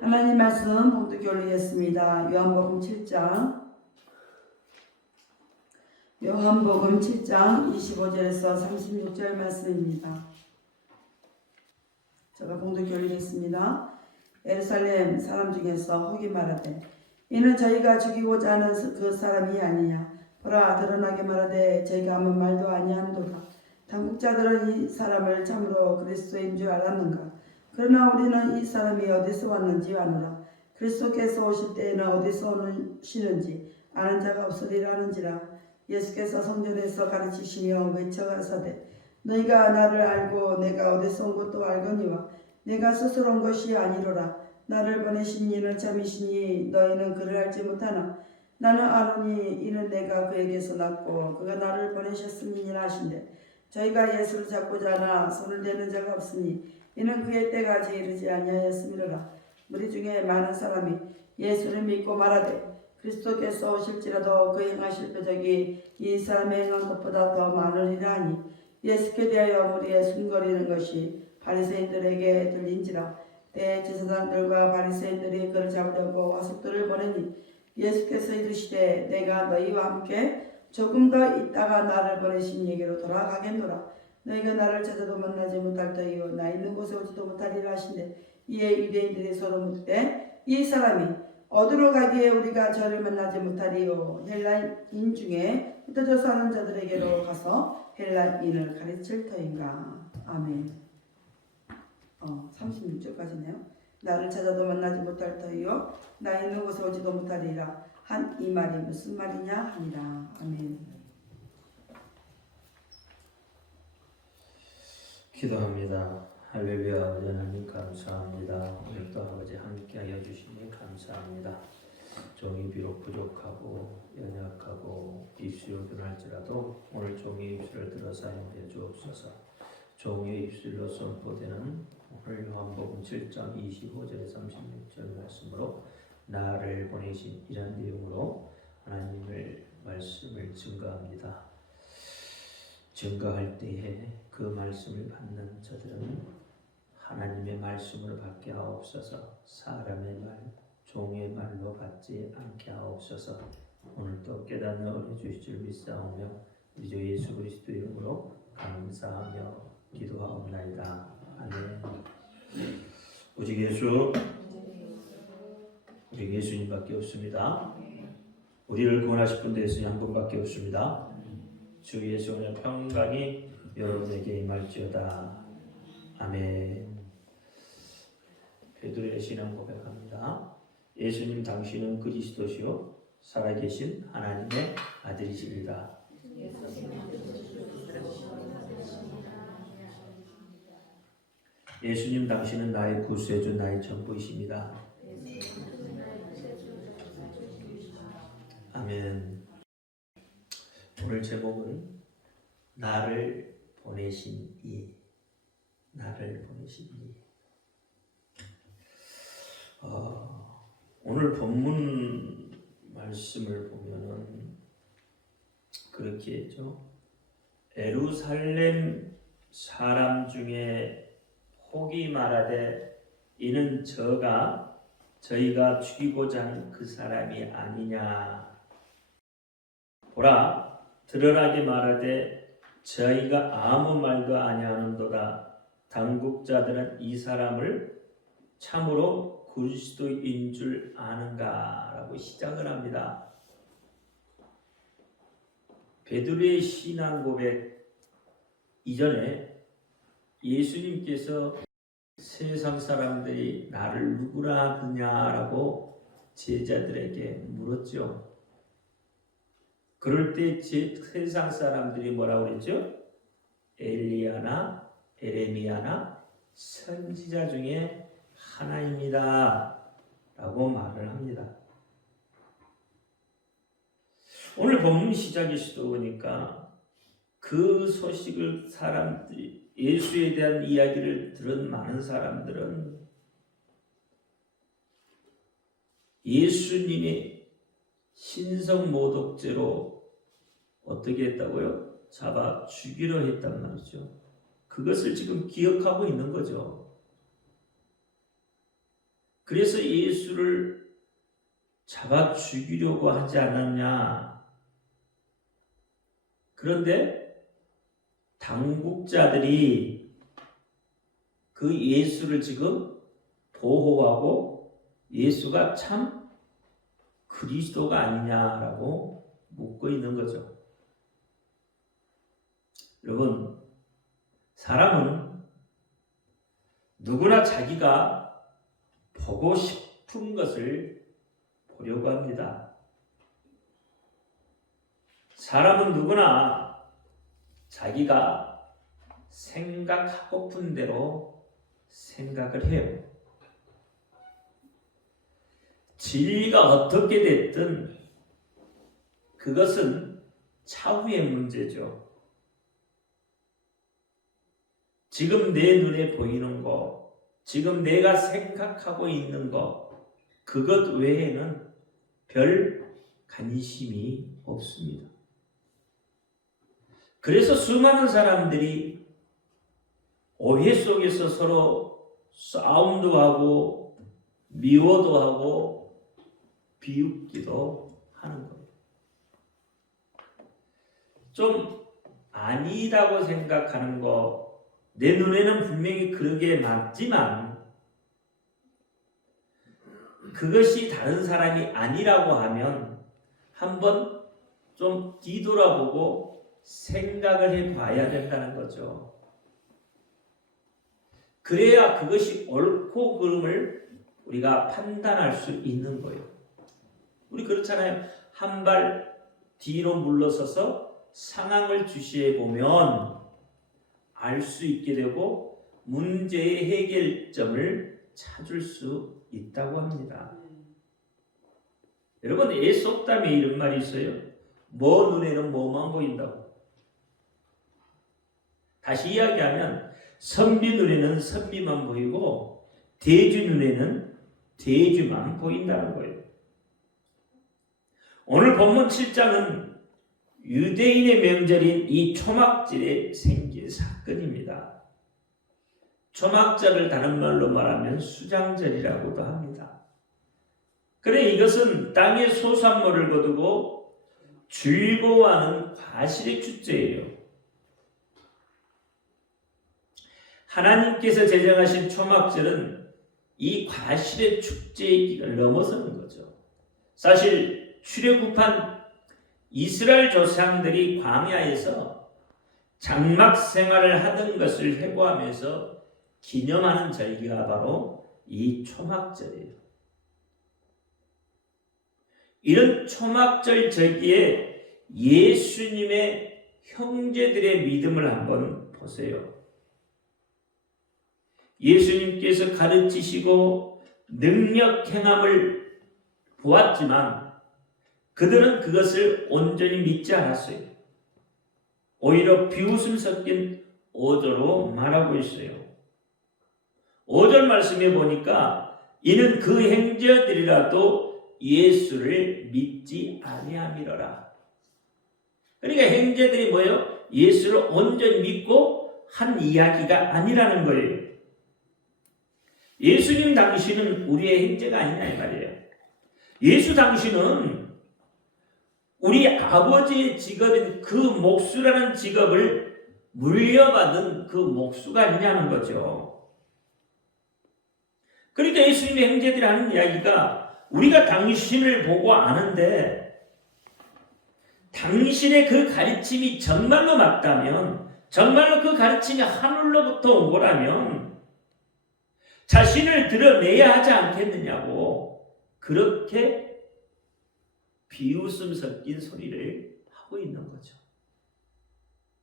하나님 말씀 봉독해 올리겠습니다. 요한복음 7장 25절에서 36절 말씀입니다. 제가 봉독해 올리겠습니다. 예루살렘 사람 중에서 혹이 말하되 이는 저희가 죽이고자 하는 그 사람이 아니냐. 보라, 드러나게 말하되 저희가 아무 말도 아니한도다. 당국자들은 이 사람을 참으로 그리스도인 줄 알았는가. 그러나 우리는 이 사람이 어디서 왔는지 아노라. 그리스도께서 오실 때에는 어디서 오시는지 아는 자가 없으리라 하는지라. 예수께서 성전에서 가르치시며 외쳐가사대 너희가 나를 알고 내가 어디서 온 것도 알거니와 내가 스스로 온 것이 아니로라. 나를 보내신 이는 참이시니 너희는 그를 알지 못하나 나는 아노니 이는 내가 그에게서 났고 그가 나를 보내셨음이니라 하신대 저희가 예수를 잡고자 하나 손을 대는 자가 없으니 이는 그의 때가 아직 이르지 아니하였음이로라. 무리 중에 많은 사람이 예수를 믿고 말하되 그리스도께서 오실지라도 그 행하실 표적이 이 사람의 행한 것보다 더 많으리라 하니 예수께 대하여 무리에 숨거리는 것이 바리새인들에게 들린지라. 대제사장들과 바리새인들이 그를 잡으려고 화석들을 보내니 예수께서 이르시되 내가 너희와 함께 조금 더 있다가 나를 보내신 이에게로 돌아가겠노라. 너희가 나를 찾아도 만나지 못할 터이요 나 있는 곳에 오지도 못하리라 하신대 이에 유대인들이 서로 묻되 이 사람이 어디로 가기에 우리가 저를 만나지 못하리요. 헬라인 중에 흩어져 사는 자들에게로 가서 헬라인을 가르칠 터인가. 아멘. 36절까지네요. 나를 찾아도 만나지 못할 터이요 나 있는 곳에 오지도 못하리라 한 이 말이 무슨 말이냐 하니라. 아멘. 기도합니다. 할렐루야. 아버지 하나님 감사합니다. 오늘도 아버지 함께하여 주시니 감사합니다. 종이 비록 부족하고 연약하고 입술이 변할지라도 오늘 종이 입술을 들어 사용해 주옵소서. 종의 입술로 선포되는 오늘 요한복음 7장 25절에 36절 말씀으로 나를 보내신 이런 내용으로 하나님의 말씀을 증거합니다. 증거할 때에 그 말씀을 받는 저들은 하나님의 말씀을 받게 하옵소서. 사람의 말, 종의 말로 받지 않게 하옵소서. 오늘도 깨닫는 은혜 주실 줄 믿사오며 우리 주 예수 그리스도 이름으로 감사하며 기도하옵나이다. 아멘. 오직 예수님밖에 없습니다. 우리를 구원하실 분도 예수님 한 분밖에 없습니다. 주 예수 오늘 평강이 여러분에게 임할지어다. 아멘. 베드로의 신앙 고백합니다. 예수님 당신은 그리스도시요 살아계신 하나님의 아들이십니다. 예수님 당신은 나의 구세주 나의 전부이십니다. 아멘. 오늘 제목은 나를 보내신 이. 오늘 본문 말씀을 보면은 그렇게 했죠. 예루살렘 사람 중에 혹이 말하되 이는 저희가 죽이고자 하는 그 사람이 아니냐. 보라, 드러나게 말하되 저희가 아무 말도 아니하는도다. 당국자들은 이 사람을 참으로 그리스도인 줄 아는가? 라고 시작을 합니다. 베드로의 신앙 고백 이전에 예수님께서 세상 사람들이 나를 누구라 하느냐라고 제자들에게 물었죠. 그럴 때 세상 사람들이 뭐라고 그랬죠? 엘리야나 에레미야나 선지자 중에 하나입니다 라고 말을 합니다. 오늘 본문 시작에서도 보니까 그 소식을 사람들이 예수에 대한 이야기를 들은 많은 사람들은 예수님이 신성모독죄로 어떻게 했다고요? 잡아 죽이려 했단 말이죠. 그것을 지금 기억하고 있는 거죠. 그래서 예수를 잡아 죽이려고 하지 않았냐. 그런데 당국자들이 그 예수를 지금 보호하고 예수가 참 그리스도가 아니냐라고 묻고 있는 거죠. 여러분, 사람은 누구나 자기가 보고 싶은 것을 보려고 합니다. 사람은 누구나 자기가 생각하고픈 대로 생각을 해요. 진리가 어떻게 됐든 그것은 차후의 문제죠. 지금 내 눈에 보이는 거, 지금 내가 생각하고 있는 거, 그것 외에는 별 관심이 없습니다. 그래서 수많은 사람들이 오해 속에서 서로 싸움도 하고 미워도 하고 비웃기도 하는 거예요. 좀 아니다고 생각하는 거, 내 눈에는 분명히 그러게 맞지만 그것이 다른 사람이 아니라고 하면 한번 좀 뒤돌아보고 생각을 해봐야 된다는 거죠. 그래야 그것이 옳고 그름을 우리가 판단할 수 있는 거예요. 우리 그렇잖아요. 한 발 뒤로 물러서서 상황을 주시해 보면 알 수 있게 되고 문제의 해결점을 찾을 수 있다고 합니다. 여러분, 에속담에 이런 말이 있어요. 뭐 눈에는 뭐만 보인다고. 다시 이야기하면 선비 눈에는 선비만 보이고 대주 눈에는 대주만 보인다는 거예요. 오늘 본문 7장은 유대인의 명절인 이 초막절에 생긴 사건입니다. 초막절을 다른 말로 말하면 수장절이라고도 합니다. 그래, 이것은 땅의 소산물을 거두고 즐거워하는 과실의 축제예요. 하나님께서 제정하신 초막절은 이 과실의 축제의 기간을 넘어서는 거죠. 사실 출애굽한 이스라엘 조상들이 광야에서 장막 생활을 하던 것을 회고하면서 기념하는 절기가 바로 이 초막절이에요. 이런 초막절 절기에 예수님의 형제들의 믿음을 한번 보세요. 예수님께서 가르치시고 능력 행함을 보았지만 그들은 그것을 온전히 믿지 않았어요. 오히려 비웃음 섞인 오조로 말하고 있어요. 5절 말씀에 보니까 이는 그 형제들이라도 예수를 믿지 아니함이로라. 그러니까 형제들이 뭐예요? 예수를 온전히 믿고 한 이야기가 아니라는 거예요. 예수님 당신은 우리의 형제가 아니냐 이 말이에요. 예수 당신은 우리 아버지의 직업인 그 목수라는 직업을 물려받은 그 목수가 아니냐는 거죠. 그러니까 예수님의 형제들이 하는 이야기가 우리가 당신을 보고 아는데 당신의 그 가르침이 정말로 맞다면, 정말로 그 가르침이 하늘로부터 온 거라면 자신을 드러내야 하지 않겠느냐고 그렇게 비웃음 섞인 소리를 하고 있는 거죠.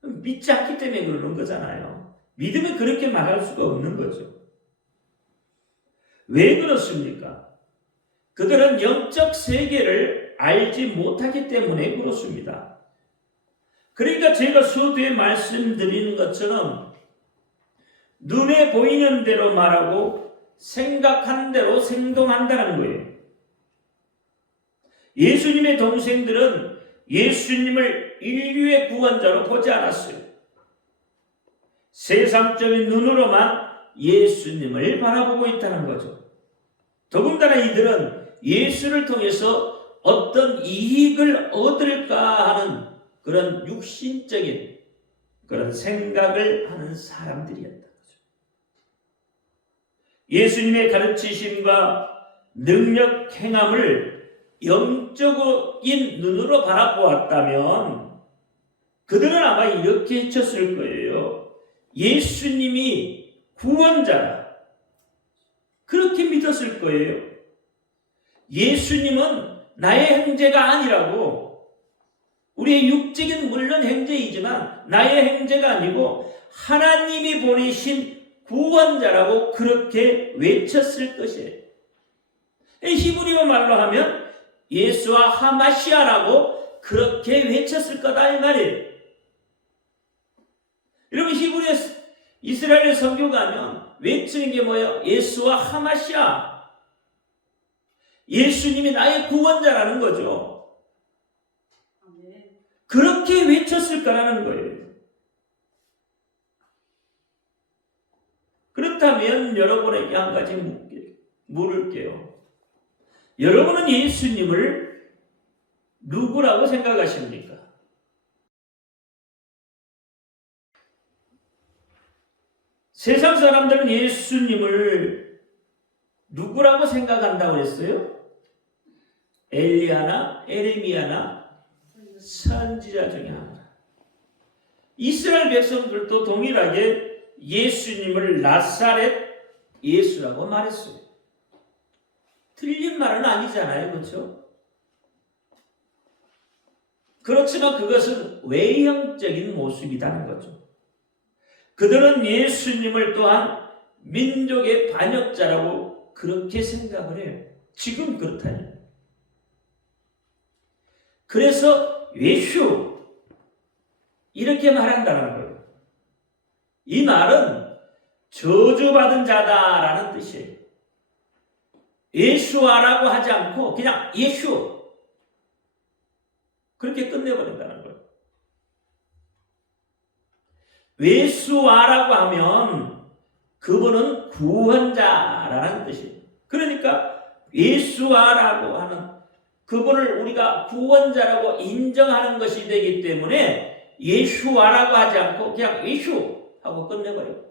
믿지 않기 때문에 그러는 거잖아요. 믿으면 그렇게 말할 수가 없는 거죠. 왜 그렇습니까? 그들은 영적 세계를 알지 못하기 때문에 그렇습니다. 그러니까 제가 서두에 말씀드리는 것처럼 눈에 보이는 대로 말하고 생각한 대로 행동한다는 거예요. 예수님의 동생들은 예수님을 인류의 구원자로 보지 않았어요. 세상적인 눈으로만 예수님을 바라보고 있다는 거죠. 더군다나 이들은 예수를 통해서 어떤 이익을 얻을까 하는 그런 육신적인 그런 생각을 하는 사람들이었다. 예수님의 가르치심과 능력 행함을 영적인 눈으로 바라보았다면 그들은 아마 이렇게 해쳤을 거예요. 예수님이 구원자라. 그렇게 믿었을 거예요. 예수님은 나의 형제가 아니라고. 우리의 육적인 물론 형제이지만 나의 형제가 아니고 하나님이 보내신 구원자라고 그렇게 외쳤을 것이에요. 히브리어 말로 하면 예수와 하마시아라고 그렇게 외쳤을 거다 이 말이에요. 여러분 히브리어 이스라엘 선교 가면 외치는 게 뭐예요? 예수와 하마시아. 예수님이 나의 구원자라는 거죠. 그렇게 외쳤을 거라는 거예요. 그렇다면 여러분에게 한 가지 물을게요. 여러분은 예수님을 누구라고 생각하십니까? 세상 사람들은 예수님을 누구라고 생각한다고 했어요? 엘리야나 에레미야나 선지자 중에 하나. 이스라엘 백성들도 동일하게 예수님을 나사렛 예수라고 말했어요. 틀린 말은 아니잖아요. 그렇죠? 그렇지만 그것은 외형적인 모습이라는 거죠. 그들은 예수님을 또한 민족의 반역자라고 그렇게 생각을 해요. 지금 그렇다니. 그래서 예수 이렇게 말한다는 거예요. 이 말은 저주받은 자다라는 뜻이에요. 예수아라고 하지 않고 그냥 예수 그렇게 끝내버린다는 거예요. 예수아라고 하면 그분은 구원자라는 뜻이에요. 그러니까 예수아라고 하는 그분을 우리가 구원자라고 인정하는 것이 되기 때문에 예수아라고 하지 않고 그냥 예수 하고 끝내버려요.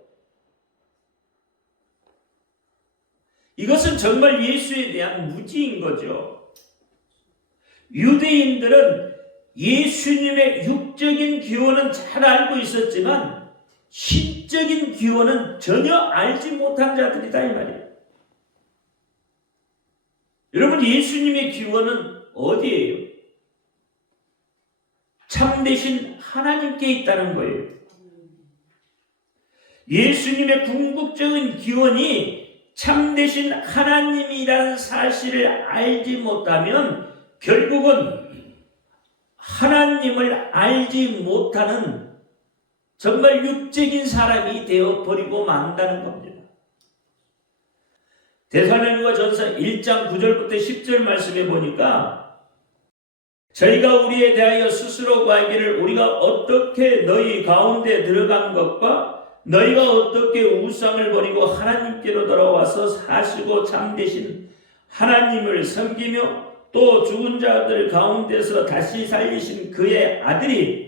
이것은 정말 예수에 대한 무지인 거죠. 유대인들은 예수님의 육적인 기원은 잘 알고 있었지만 신적인 기원은 전혀 알지 못한 자들이다 이 말이에요. 여러분 예수님의 기원은 어디예요? 참되신 하나님께 있다는 거예요. 예수님의 궁극적인 기원이 참되신 하나님이라는 사실을 알지 못하면 결국은 하나님을 알지 못하는 정말 육적인 사람이 되어버리고 만다는 겁니다. 데살로니가전서 1장 9절부터 10절 말씀에 보니까 저희가 우리에 대하여 스스로 구하기를 우리가 어떻게 너희 가운데 들어간 것과 너희가 어떻게 우상을 버리고 하나님께로 돌아와서 사시고 참되신 하나님을 섬기며 또 죽은 자들 가운데서 다시 살리신 그의 아들이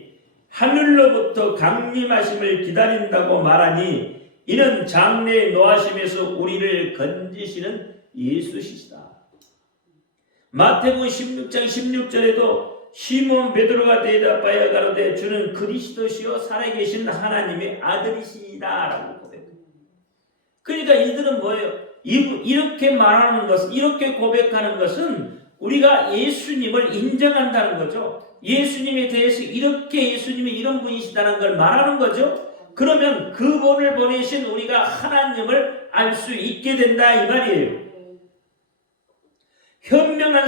하늘로부터 강림하심을 기다린다고 말하니 이는 장래의 노하심에서 우리를 건지시는 예수시시다. 마태복음 16장 16절에도 시몬 베드로가 대답하여 가로되 주는 그리스도시요 살아계신 하나님의 아들이시다라고 고백합니다. 그러니까 이들은 뭐예요? 이렇게 말하는 것은 이렇게 고백하는 것은 우리가 예수님을 인정한다는 거죠. 예수님에 대해서 이렇게 예수님이 이런 분이시다는 걸 말하는 거죠. 그러면 그분을 보내신 우리가 하나님을 알 수 있게 된다 이 말이에요. 현명한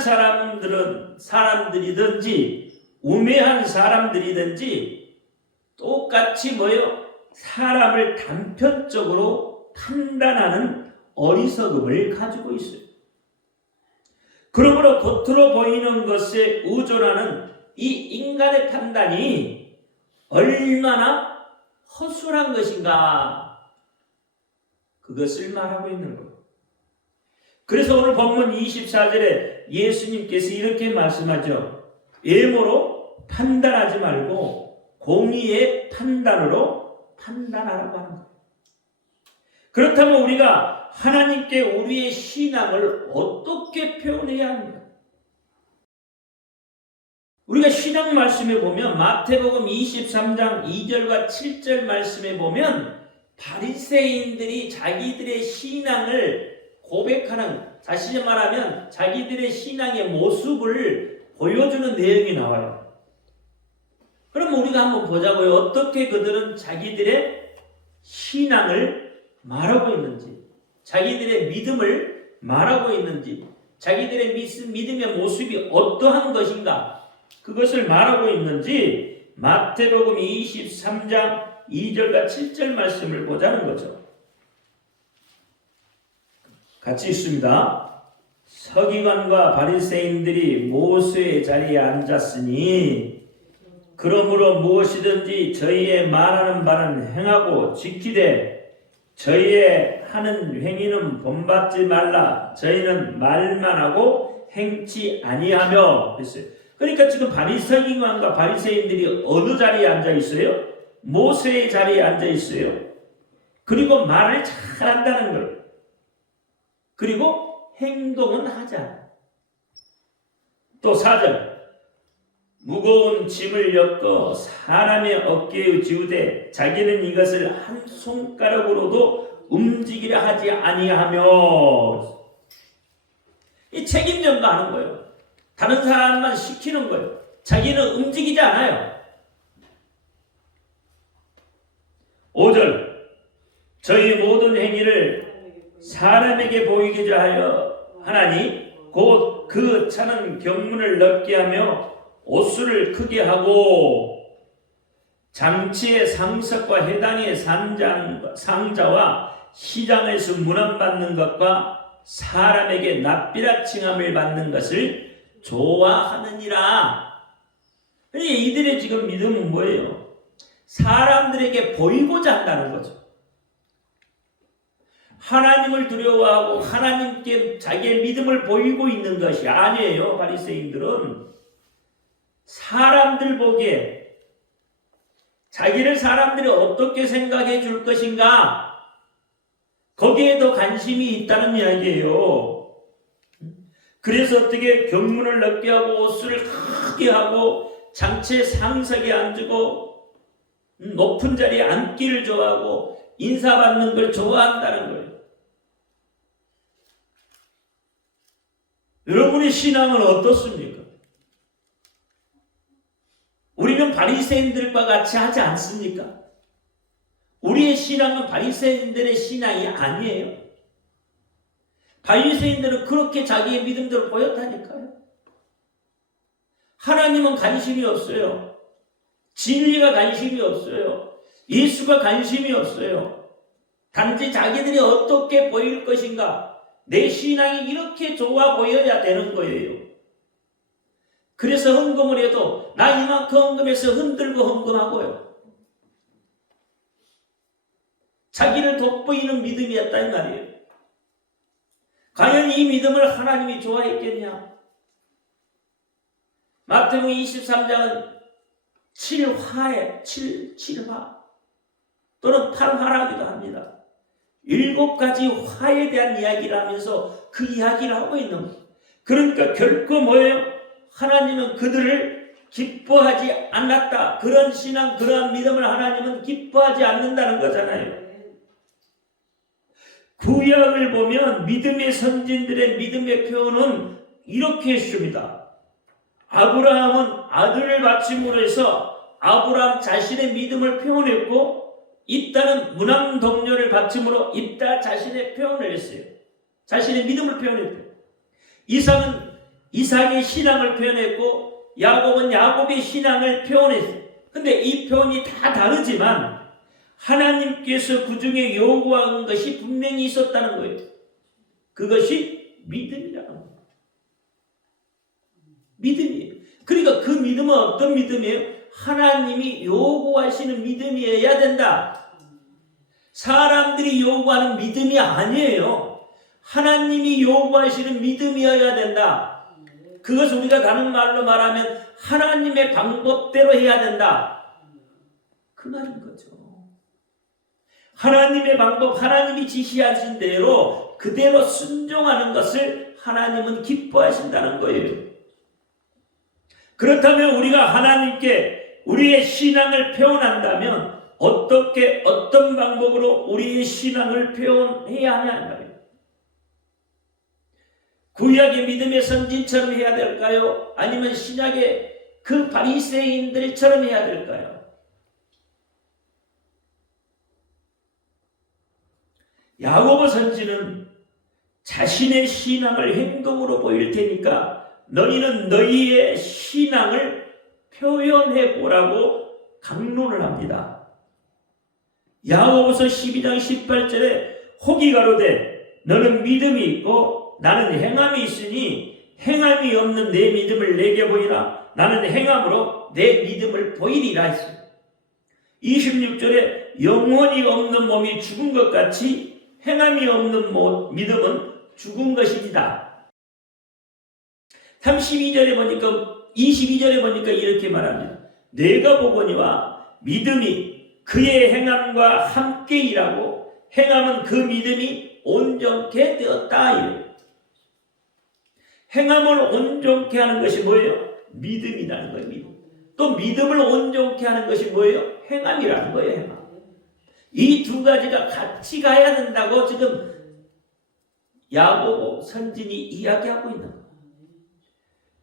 사람들이든지 우매한 사람들이든지 똑같이 뭐예요? 사람을 단편적으로 판단하는 어리석음을 가지고 있어요. 그러므로 겉으로 보이는 것에 의존하는 이 인간의 판단이 얼마나 허술한 것인가 그것을 말하고 있는 거예요. 그래서 오늘 본문 24절에 예수님께서 이렇게 말씀하죠. 외모로 판단하지 말고 공의의 판단으로 판단하라고 하는 거예요. 그렇다면 우리가 하나님께 우리의 신앙을 어떻게 표현해야 합니까? 우리가 신앙 말씀에 보면 마태복음 23장 2절과 7절 말씀에 보면 바리새인들이 자기들의 신앙을 고백하는, 다시 말하면 자기들의 신앙의 모습을 보여주는 내용이 나와요. 그럼 우리가 한번 보자고요. 어떻게 그들은 자기들의 신앙을 말하고 있는지, 자기들의 믿음을 말하고 있는지, 자기들의 믿음의 모습이 어떠한 것인가, 그것을 말하고 있는지 마태복음 23장 2절과 7절 말씀을 보자는 거죠. 같이 있습니다. 서기관과 바리새인들이 모세의 자리에 앉았으니 그러므로 무엇이든지 저희의 말하는 바는 행하고 지키되 저희의 하는 행위는 본받지 말라. 저희는 말만 하고 행치 아니하며 그랬어요. 그러니까 지금 서기관과 바리새인들이 어느 자리에 앉아 있어요? 모세의 자리에 앉아 있어요. 그리고 말을 잘 한다는 걸. 그리고 행동은 하자. 또 4절. 무거운 짐을 엮어 사람의 어깨에 지우되 자기는 이것을 한 손가락으로도 움직이려 하지 아니하며. 이 책임 전가하는 거예요. 다른 사람만 시키는 거예요. 자기는 움직이지 않아요. 5절. 저희 모든 행위를 사람에게 보이게 하여 하나니 곧 그 차는 경문을 넓게 하며 옷수를 크게 하고 장치의 상석과 해당의 상자와 시장에서 문안받는 것과 사람에게 납비라 칭함을 받는 것을 좋아하느니라. 이들의 지금 믿음은 뭐예요? 사람들에게 보이고자 한다는 거죠. 하나님을 두려워하고 하나님께 자기의 믿음을 보이고 있는 것이 아니에요. 바리새인들은 사람들 보기에 자기를 사람들이 어떻게 생각해 줄 것인가, 거기에 더 관심이 있다는 이야기예요. 그래서 어떻게 경문을 넓게 하고 옷을 크게 하고 장치의 상석에 앉고 높은 자리에 앉기를 좋아하고 인사받는 걸 좋아한다는 거예요. 여러분의 신앙은 어떻습니까? 우리는 바리새인들과 같이 하지 않습니까? 우리의 신앙은 바리새인들의 신앙이 아니에요. 바리새인들은 그렇게 자기의 믿음대로 보였다니까요. 하나님은 관심이 없어요. 진리가 관심이 없어요. 예수가 관심이 없어요. 단지 자기들이 어떻게 보일 것인가, 내 신앙이 이렇게 좋아 보여야 되는 거예요. 그래서 헌금을 해도 나 이만큼 헌금해서 흔들고 헌금하고요. 자기를 돋보이는 믿음이었다 이 말이에요. 과연 이 믿음을 하나님이 좋아했겠냐? 마태복음 23장은 7화 또는 8화라기도 합니다. 7가지 화에 대한 이야기를 하면서 그 이야기를 하고 있는 거예요. 그러니까 결코 뭐예요? 하나님은 그들을 기뻐하지 않았다. 그런 신앙, 그런 믿음을 하나님은 기뻐하지 않는다는 거잖아요. 구약을 보면 믿음의 선진들의 믿음의 표현은 이렇게 했습니다. 아브라함은 아들을 바침으로 해서 아브라함 자신의 믿음을 표현했고, 입다는 문안 동료를 바침으로 입다 자신의 표현을 했어요. 자신의 믿음을 표현했대요. 이삭은 이삭의 신앙을 표현했고, 야곱은 야곱의 신앙을 표현했어요. 근데 이 표현이 다 다르지만 하나님께서 그 중에 요구한 것이 분명히 있었다는 거예요. 그것이 믿음이라는 거예요. 믿음이에요. 그러니까 그 믿음은 어떤 믿음이에요? 하나님이 요구하시는 믿음이어야 된다. 사람들이 요구하는 믿음이 아니에요. 하나님이 요구하시는 믿음이어야 된다. 그것을 우리가 다른 말로 말하면 하나님의 방법대로 해야 된다. 그 말인 거죠. 하나님의 방법, 하나님이 지시하신 대로 그대로 순종하는 것을 하나님은 기뻐하신다는 거예요. 그렇다면 우리가 하나님께 우리의 신앙을 표현한다면 어떻게 어떤 방법으로 우리의 신앙을 표현해야 하냐 말이에요. 구약의 믿음의 선진처럼 해야 될까요? 아니면 신약의 그 바리새인들처럼 해야 될까요? 야고보 선지는 자신의 신앙을 행동으로 보일 테니까 너희는 너희의 신앙을 표현해 보라고 강론을 합니다. 야고보서 12장 18절에 혹이 가로되 너는 믿음이 있고 나는 행함이 있으니 행함이 없는 내 믿음을 내게 보이라. 나는 행함으로 내 믿음을 보이리라 했습니다. 26절에 영혼이 없는 몸이 죽은 것 같이 행함이 없는 믿음은 죽은 것입니다. 22절에 보니까 이렇게 말합니다. 내가 보거니와 믿음이 그의 행함과 함께 일하고 행함은 그 믿음이 온전케 되었다. 행함을 온전케 하는 것이 뭐예요? 믿음이라는 거예요. 믿음. 또 믿음을 온전케 하는 것이 뭐예요? 행함이라는 거예요. 행함. 이 두 가지가 같이 가야 된다고 지금 야고보 선진이 이야기하고 있는 거예요.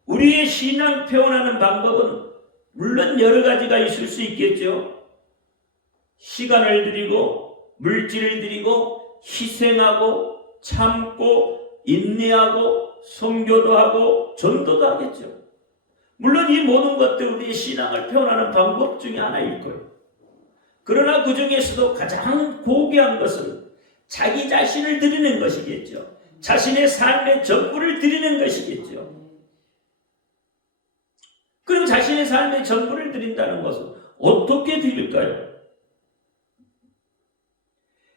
우리의 신앙 표현하는 방법은 물론 여러 가지가 있을 수 있겠죠. 시간을 들이고 물질을 들이고 희생하고 참고 인내하고 선교도 하고 전도도 하겠죠. 물론 이 모든 것들 우리의 신앙을 표현하는 방법 중에 하나일 거예요. 그러나 그 중에서도 가장 고귀한 것은 자기 자신을 드리는 것이겠죠. 자신의 삶의 전부를 드리는 것이겠죠. 그리고 자신의 삶의 전부를 드린다는 것은 어떻게 드릴까요?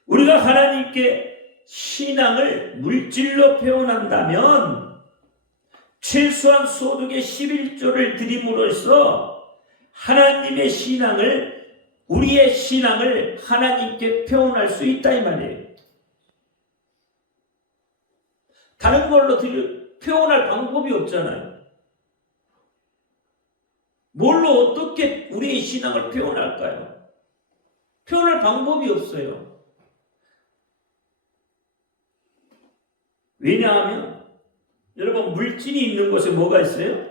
우리가 하나님께 신앙을 물질로 표현한다면 최소한 소득의 11조를 드림으로써 하나님의 신앙을 우리의 신앙을 하나님께 표현할 수 있다 이 말이에요. 다른 걸로 표현할 방법이 없잖아요. 뭘로 어떻게 우리의 신앙을 표현할까요? 표현할 방법이 없어요. 왜냐하면 여러분 물질이 있는 곳에 뭐가 있어요?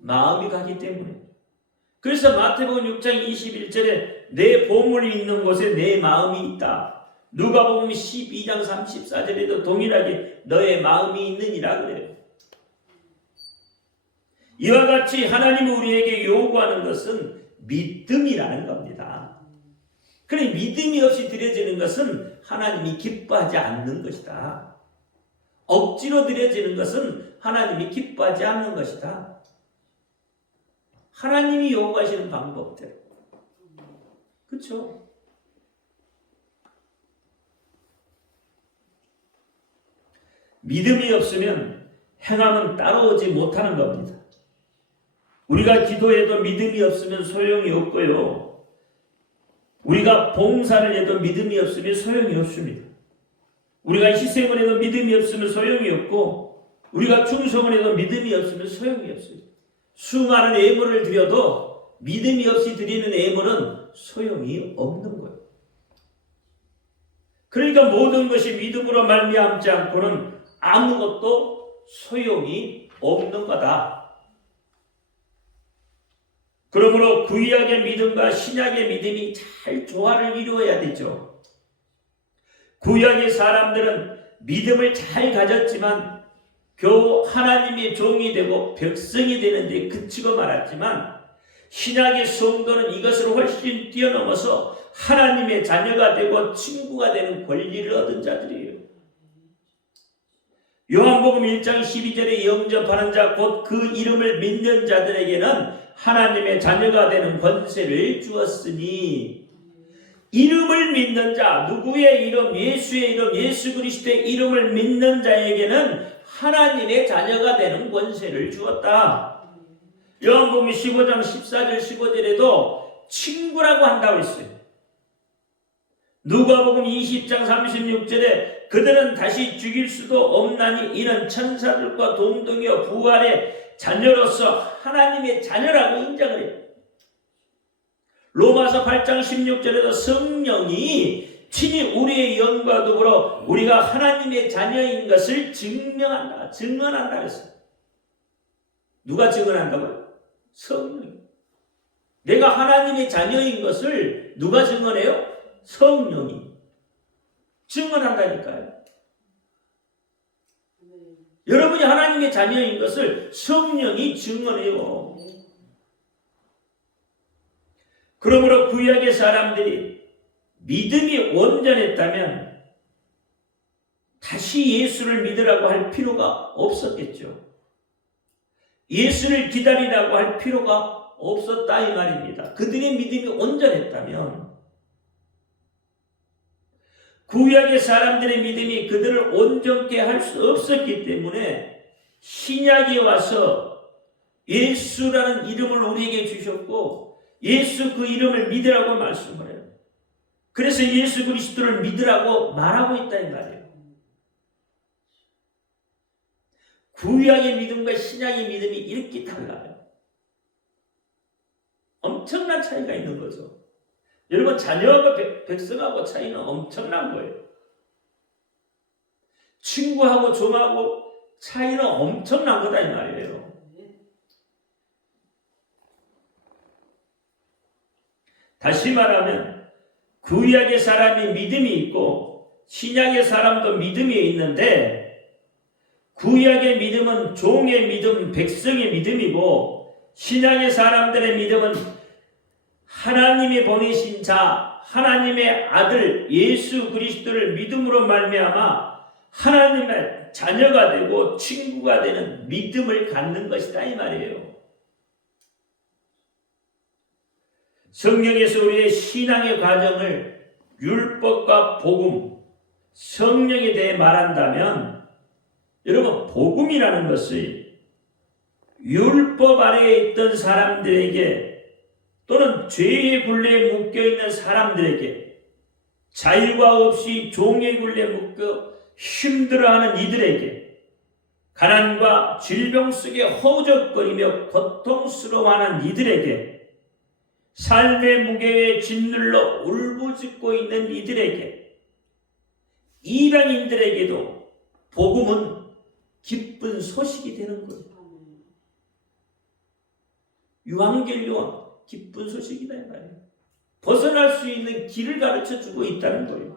마음이 가기 때문에. 그래서 마태복음 6장 21절에 내 보물이 있는 곳에 내 마음이 있다. 누가복음 12장 34절에도 동일하게 너의 마음이 있느니라 그래요. 이와 같이 하나님이 우리에게 요구하는 것은 믿음이라는 겁니다. 그러니 믿음이 없이 드려지는 것은 하나님이 기뻐하지 않는 것이다. 억지로 드려지는 것은 하나님이 기뻐하지 않는 것이다. 하나님이 요구하시는 방법대로. 그렇죠? 믿음이 없으면 행함은 따라오지 못하는 겁니다. 우리가 기도해도 믿음이 없으면 소용이 없고요. 우리가 봉사를 해도 믿음이 없으면 소용이 없습니다. 우리가 희생을 해도 믿음이 없으면 소용이 없고 우리가 충성을 해도 믿음이 없으면 소용이 없습니다. 수많은 예물을 드려도 믿음이 없이 드리는 예물은 소용이 없는 거예요. 그러니까 모든 것이 믿음으로 말미암지 않고는 아무것도 소용이 없는 거다. 그러므로 구약의 믿음과 신약의 믿음이 잘 조화를 이루어야 되죠. 구약의 사람들은 믿음을 잘 가졌지만 겨우 하나님의 종이 되고 백성이 되는데 그치고 말았지만 신약의 성도는 이것을 훨씬 뛰어넘어서 하나님의 자녀가 되고 친구가 되는 권리를 얻은 자들이에요. 요한복음 1장 12절에 영접하는 자 곧 그 이름을 믿는 자들에게는 하나님의 자녀가 되는 권세를 주었으니 이름을 믿는 자, 누구의 이름, 예수의 이름, 예수 그리스도의 이름을 믿는 자에게는 하나님의 자녀가 되는 권세를 주었다. 요한복음 15장 14절 15절에도 친구라고 한다고 했어요. 누가복음 20장 36절에 그들은 다시 죽일 수도 없나니 이는 천사들과 동등이여 부활의 자녀로서 하나님의 자녀라고 인정을 해요. 로마서 8장 16절에도 성령이 친히 우리의 영과 더불어 우리가 하나님의 자녀인 것을 증언한다 그랬어요. 누가 증언한다고요? 성령이. 내가 하나님의 자녀인 것을 누가 증언해요? 성령이 증언한다니까요. 여러분이 하나님의 자녀인 것을 성령이 증언해요. 그러므로 구약의 사람들이 믿음이 온전했다면 다시 예수를 믿으라고 할 필요가 없었겠죠. 예수를 기다리라고 할 필요가 없었다 이 말입니다. 그들의 믿음이 온전했다면 구약의 사람들의 믿음이 그들을 온전케 할 수 없었기 때문에 신약이 와서 예수라는 이름을 우리에게 주셨고 예수 그 이름을 믿으라고 말씀을 해요. 그래서 예수 그리스도를 믿으라고 말하고 있다 이 말이에요. 구약의 믿음과 신약의 믿음이 이렇게 달라요. 엄청난 차이가 있는 거죠. 여러분 자녀하고 백성하고 차이는 엄청난 거예요. 친구하고 종하고 차이는 엄청난 거다 이 말이에요. 다시 말하면 구약의 사람이 믿음이 있고 신약의 사람도 믿음이 있는데 구약의 믿음은 종의 믿음, 백성의 믿음이고 신약의 사람들의 믿음은 하나님이 보내신 자, 하나님의 아들 예수 그리스도를 믿음으로 말미암아 하나님의 자녀가 되고 친구가 되는 믿음을 갖는 것이다 이 말이에요. 성경에서 우리의 신앙의 과정을 율법과 복음, 성령에 대해 말한다면 여러분 복음이라는 것이 율법 아래에 있던 사람들에게 또는 죄의 굴레에 묶여있는 사람들에게 자유가 없이 종의 굴레에 묶여 힘들어하는 이들에게 가난과 질병 속에 허우적거리며 고통스러워하는 이들에게 삶의 무게에 짓눌러 울부짖고 있는 이들에게 이방인들에게도 복음은 기쁜 소식이 되는 거예요. 유한겔요한 기쁜 소식이다 이 말이에요. 벗어날 수 있는 길을 가르쳐주고 있다는 거예요.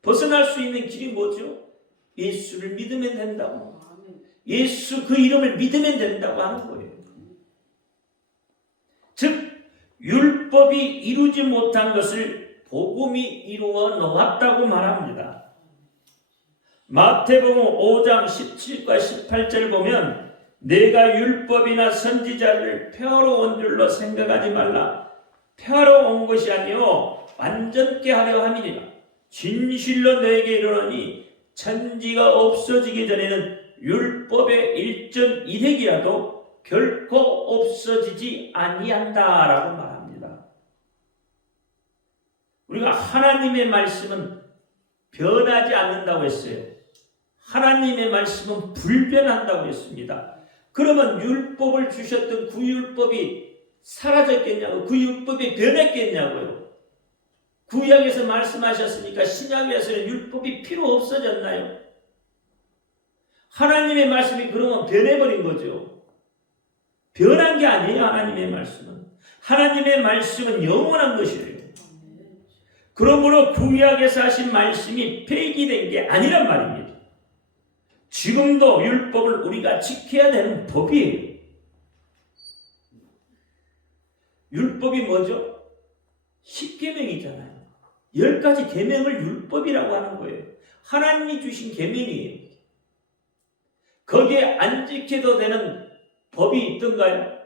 벗어날 수 있는 길이 뭐죠? 예수를 믿으면 된다고. 예수 그 이름을 믿으면 된다고 하는 거예요. 즉 율법이 이루지 못한 것을 복음이 이루어 놓았다고 말합니다. 마태복음 5장 17과 18절 보면 내가 율법이나 선지자를 폐하러 온 줄로 생각하지 말라. 폐하러 온 것이 아니요 완전케 하려 함이니라. 진실로 너에게 이르노니 천지가 없어지기 전에는 율법의 1.1획이라도 결코 없어지지 아니한다라고 말합니다. 우리가 하나님의 말씀은 변하지 않는다고 했어요. 하나님의 말씀은 불변한다고 했습니다. 그러면 율법을 주셨던 그 율법이 사라졌겠냐고, 그 율법이 변했겠냐고요. 구약에서 말씀하셨으니까 신약에서는 율법이 필요 없어졌나요? 하나님의 말씀이 그러면 변해버린 거죠. 변한 게 아니에요. 하나님의 말씀은. 하나님의 말씀은 영원한 것이에요. 그러므로 구약에서 하신 말씀이 폐기된 게 아니란 말입니다. 지금도 율법을 우리가 지켜야 되는 법이에요. 율법이 뭐죠? 10계명이잖아요. 10가지 계명을 율법이라고 하는 거예요. 하나님이 주신 계명이에요. 거기에 안 지켜도 되는 법이 있던가요?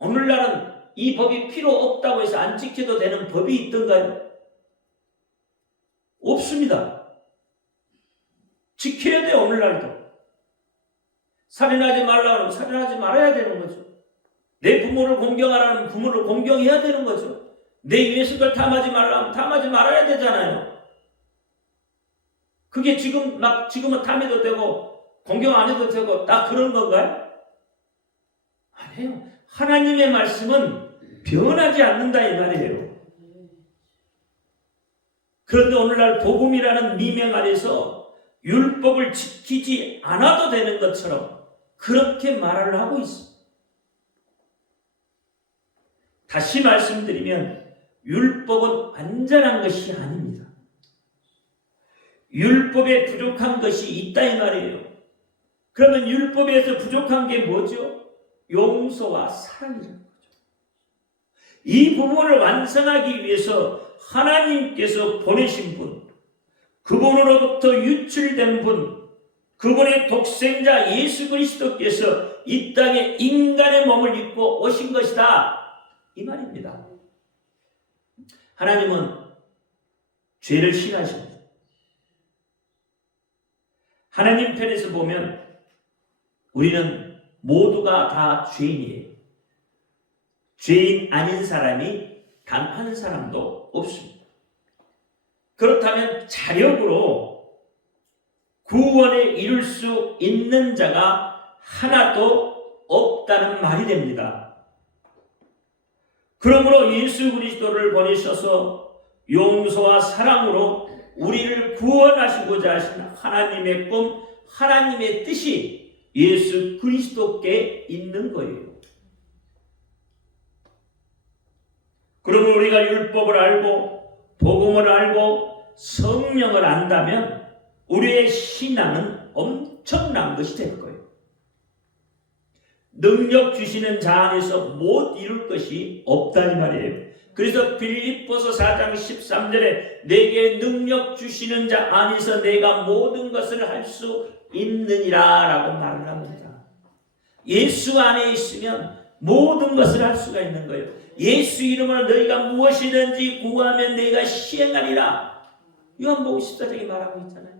오늘날은 이 법이 필요 없다고 해서 안 지켜도 되는 법이 있던가요? 없습니다. 지켜야 돼요. 오늘날도. 살인하지 말라 그러면 살인하지 말아야 되는 거죠. 내 부모를 공경하라면 부모를 공경해야 되는 거죠. 내 예수를 탐하지 말라면 탐하지 말아야 되잖아요. 그게 지금은 탐해도 되고 공경 안 해도 되고 딱 그런 건가요? 아니에요. 하나님의 말씀은 변하지 않는다 이 말이에요. 그런데 오늘날 복음이라는 미명 아래서 율법을 지키지 않아도 되는 것처럼 그렇게 말을 하고 있습니다. 다시 말씀드리면 율법은 완전한 것이 아닙니다. 율법에 부족한 것이 있다 이 말이에요. 그러면 율법에서 부족한 게 뭐죠? 용서와 사랑이라는 거죠. 이 부분을 완성하기 위해서 하나님께서 보내신 분, 그분으로부터 유출된 분, 그분의 독생자 예수 그리스도께서 이 땅에 인간의 몸을 입고 오신 것이다 이 말입니다. 하나님은 죄를 싫어하십니다. 하나님 편에서 보면 우리는 모두가 다 죄인이에요. 죄인 아닌 사람이 단 한 사람도 없습니다. 그렇다면 자력으로 구원에 이룰 수 있는 자가 하나도 없다는 말이 됩니다. 그러므로 예수 그리스도를 보내셔서 용서와 사랑으로 우리를 구원하시고자 하신 하나님의 꿈, 하나님의 뜻이 예수 그리스도께 있는 거예요. 그러면 우리가 율법을 알고 복음을 알고 성령을 안다면 우리의 신앙은 엄청난 것이 될 거예요. 능력 주시는 자 안에서 못 이룰 것이 없다 이 말이에요. 그래서 빌립보서 4장 13절에 내게 능력 주시는 자 안에서 내가 모든 것을 할 수 있느니라 라고 말을 합니다. 예수 안에 있으면 모든 것을 할 수가 있는 거예요. 예수 이름으로 너희가 무엇이든지 구하면 내가 시행하리라. 요한복음 14장에 말하고 있잖아요.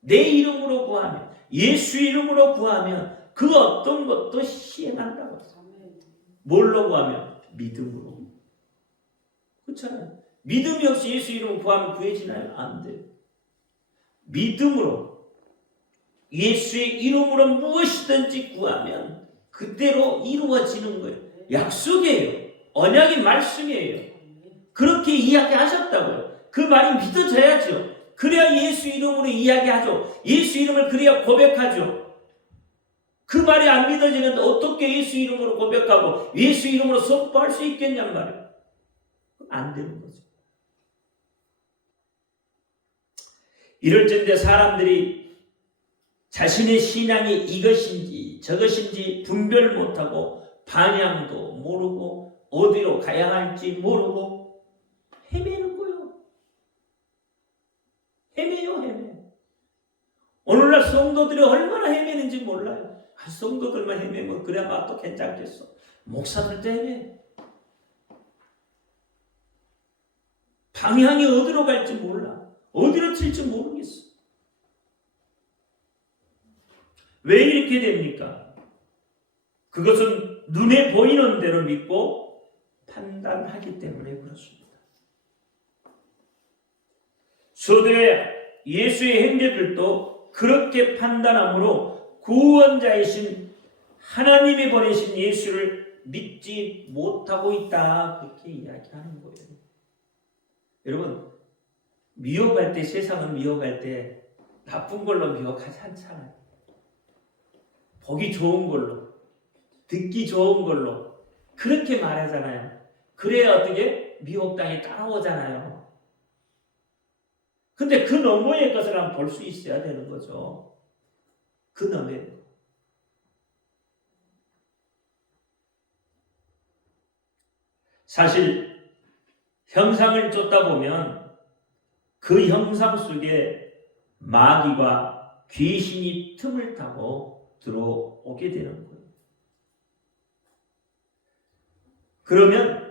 내 이름으로 구하면, 예수 이름으로 구하면 그 어떤 것도 시행한다고 했어요. 뭘로 구하면? 믿음으로. 그렇잖아요. 믿음이 없이 예수 이름으로 구하면 구해지나요? 안 돼요. 믿음으로 예수의 이름으로 무엇이든지 구하면 그대로 이루어지는 거예요. 약속이에요. 언약의 말씀이에요. 그렇게 이야기하셨다고요. 그 말이 믿어져야죠. 그래야 예수 이름으로 이야기하죠. 예수 이름을 그래야 고백하죠. 그 말이 안 믿어지는데 어떻게 예수 이름으로 고백하고 예수 이름으로 선포할 수 있겠냔 말이에요. 안 되는 거죠. 이럴 텐데 사람들이 자신의 신앙이 이것인지 저것인지 분별 못하고 방향도 모르고 어디로 가야 할지 모르고 헤매는 거예요. 헤매요. 오늘날 성도들이 얼마나 헤매는지 몰라요. 성도들만 헤매면 그래야 또 괜찮겠어. 목사들도 헤매. 방향이 어디로 갈지 몰라. 어디로 튈지 모르겠어. 왜 이렇게 됩니까? 그것은 눈에 보이는 대로 믿고 판단하기 때문에 그렇습니다. 서두에 예수의 형제들도 그렇게 판단함으로 구원자이신 하나님이 보내신 예수를 믿지 못하고 있다. 그렇게 이야기하는 거예요. 여러분, 미혹할 때, 세상은 미혹할 때 나쁜 걸로 미혹하지 않잖아요. 보기 좋은 걸로, 듣기 좋은 걸로 그렇게 말하잖아요. 그래야 어떻게 미혹당이 따라오잖아요. 근데 그 너머의 것을 한번 볼 수 있어야 되는 거죠. 그 너머의 것. 사실 형상을 쫓다 보면 그 형상 속에 마귀와 귀신이 틈을 타고 들어오게 되는 거예요. 그러면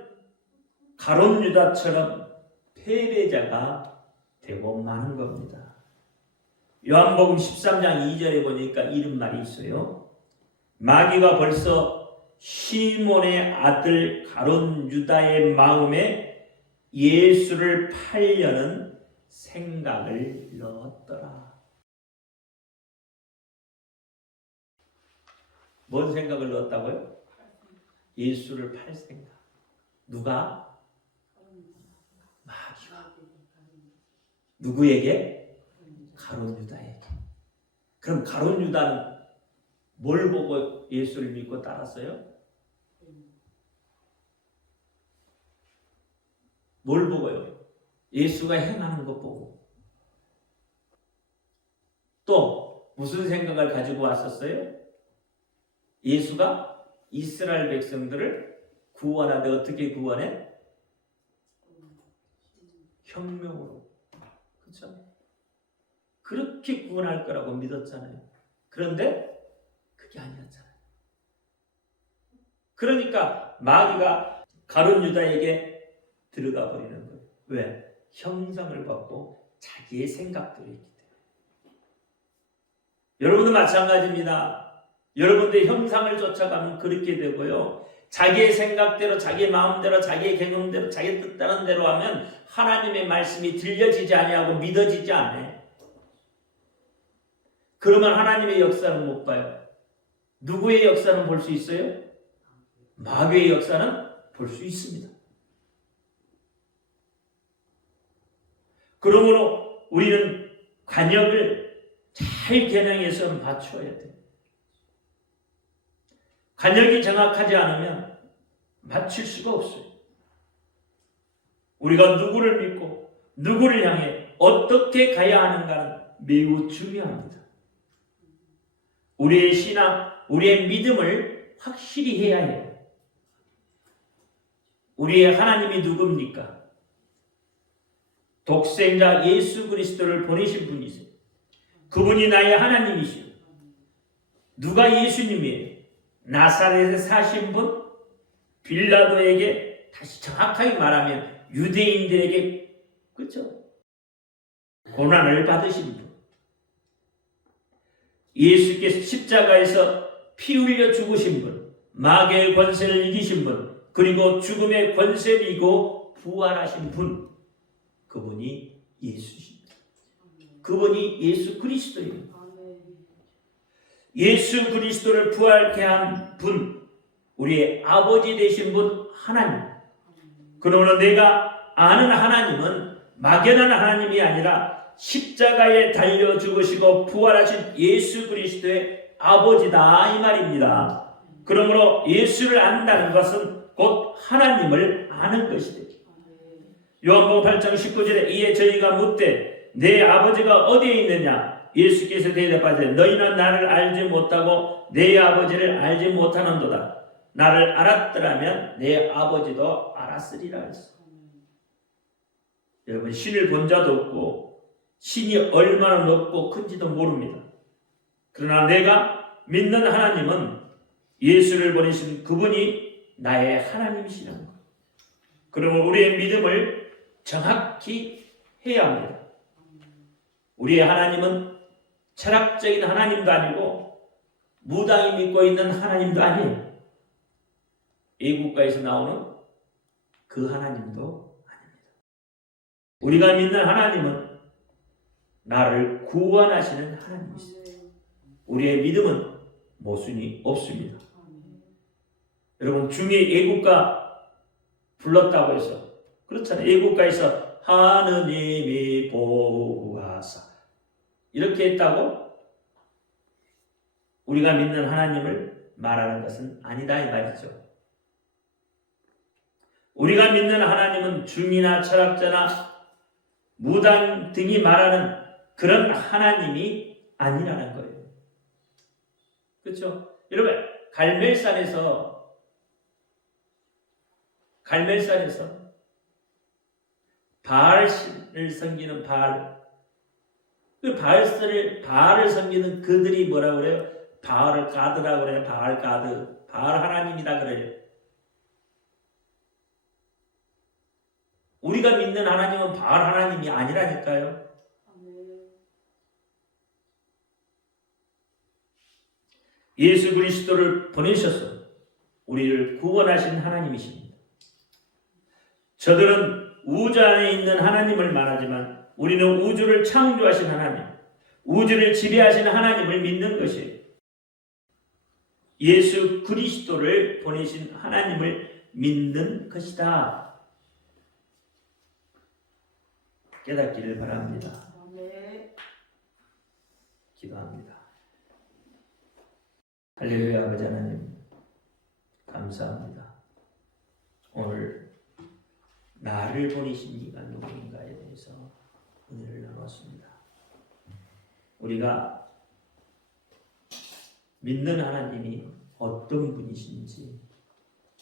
가룟 유다처럼 패배자가 되고 마는 겁니다. 요한복음 13장 2절에 보니까 이런 말이 있어요. 마귀가 벌써 시몬의 아들 가룟 유다의 마음에 예수를 팔려는 생각을 넣었더라. 뭔 생각을 넣었다고요? 예수를 팔 생각. 누가? 마귀가. 누구에게? 가룟 유다에게. 그럼 가룟 유다는 뭘 보고 예수를 믿고 따랐어요? 뭘 보고요? 예수가 행하는 것 보고. 또 무슨 생각을 가지고 왔었어요? 예수가 이스라엘 백성들을 구원하되 어떻게 구원해? 혁명으로. 그렇죠? 그렇게 구원할 거라고 믿었잖아요. 그런데 그게 아니었잖아요. 그러니까 마귀가 가룟 유다에게 들어가 버리는 거예요. 왜? 형상을 받고 자기의 생각들이 있기 때문에. 여러분도 마찬가지입니다. 여러분들의 형상을 쫓아가면 그렇게 되고요. 자기의 생각대로, 자기의 마음대로, 자기의 경험대로, 자기의 뜻다른 대로 하면 하나님의 말씀이 들려지지 아니하고 믿어지지 않아요. 그러면 하나님의 역사는 못 봐요. 누구의 역사는 볼 수 있어요? 마귀의 역사는 볼 수 있습니다. 그러므로 우리는 관역을 잘 겨냥해서 맞춰야 돼요. 관역이 정확하지 않으면 맞출 수가 없어요. 우리가 누구를 믿고 누구를 향해 어떻게 가야 하는가는 매우 중요합니다. 우리의 신앙, 우리의 믿음을 확실히 해야 해요. 우리의 하나님이 누굽니까? 독생자 예수 그리스도를 보내신 분이세요. 그분이 나의 하나님이시오. 누가 예수님이에요? 나사렛에 사신 분? 빌라도에게 다시 정확하게 말하면 유대인들에게 그렇죠? 고난을 받으신 분. 예수께서 십자가에서 피 흘려 죽으신 분, 마귀의 권세를 이기신 분, 그리고 죽음의 권세를 이기고 부활하신 분, 그분이 예수십니다. 그분이 예수 그리스도입니다. 예수 그리스도를 부활케 한 분, 우리의 아버지 되신 분 하나님. 그러므로 내가 아는 하나님은 막연한 하나님이 아니라 십자가에 달려 죽으시고 부활하신 예수 그리스도의 아버지다 이 말입니다. 그러므로 예수를 안다는 것은 곧 하나님을 아는 것이다. 요한복음 8장 19절에 이에 저희가 묻되 내 아버지가 어디에 있느냐? 예수께서 대답하되 너희는 나를 알지 못하고 내 아버지를 알지 못하는도다. 나를 알았더라면 내 아버지도 알았으리라 했어. 여러분 신을 본 자도 없고 신이 얼마나 높고 큰지도 모릅니다. 그러나 내가 믿는 하나님은 예수를 보내신 그분이 나의 하나님이시라는 거예요. 그러면 우리의 믿음을 정확히 해야 합니다. 우리의 하나님은 철학적인 하나님도 아니고 무당이 믿고 있는 하나님도 아니에요. 애국가에서 나오는 그 하나님도 아닙니다. 우리가 믿는 하나님은 나를 구원하시는 하나님이세요. 우리의 믿음은 모순이 없습니다. 여러분 중에 애국가 불렀다고 해서 그렇잖아요. 애국가에서 하느님이 보호하사 이렇게 했다고 우리가 믿는 하나님을 말하는 것은 아니다 이 말이죠. 우리가 믿는 하나님은 중이나 철학자나 무당 등이 말하는 그런 하나님이 아니라는 거예요. 그렇죠? 여러분 갈멜산에서 바알신을 섬기는 그 바알을 섬기는 그들이 뭐라고 그래요? 바알을 가드라고 그래요. 바알 가드. 바알 하나님이다 그래요. 우리가 믿는 하나님은 바알 하나님이 아니라니까요. 예수 그리스도를 보내셔서 우리를 구원하신 하나님이십니다. 저들은 우주 안에 있는 하나님을 말하지만 우리는 우주를 창조하신 하나님, 우주를 지배하시는 하나님을 믿는 것이에요. 예수 그리스도를 보내신 하나님을 믿는 것이다. 깨닫기를 바랍니다. 기도합니다. 할렐루야. 아버지 하나님 감사합니다. 오늘 나를 보내신 이가 누구인가에 대해서 은혜를 나눴습니다. 우리가 믿는 하나님이 어떤 분이신지,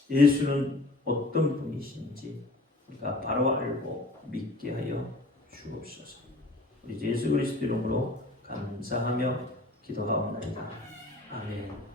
예수는 어떤 분이신지 우리가 바로 알고 믿게 하여 주옵소서. 우리 예수 그리스도 이름으로 감사하며 기도하옵나이다. 아멘.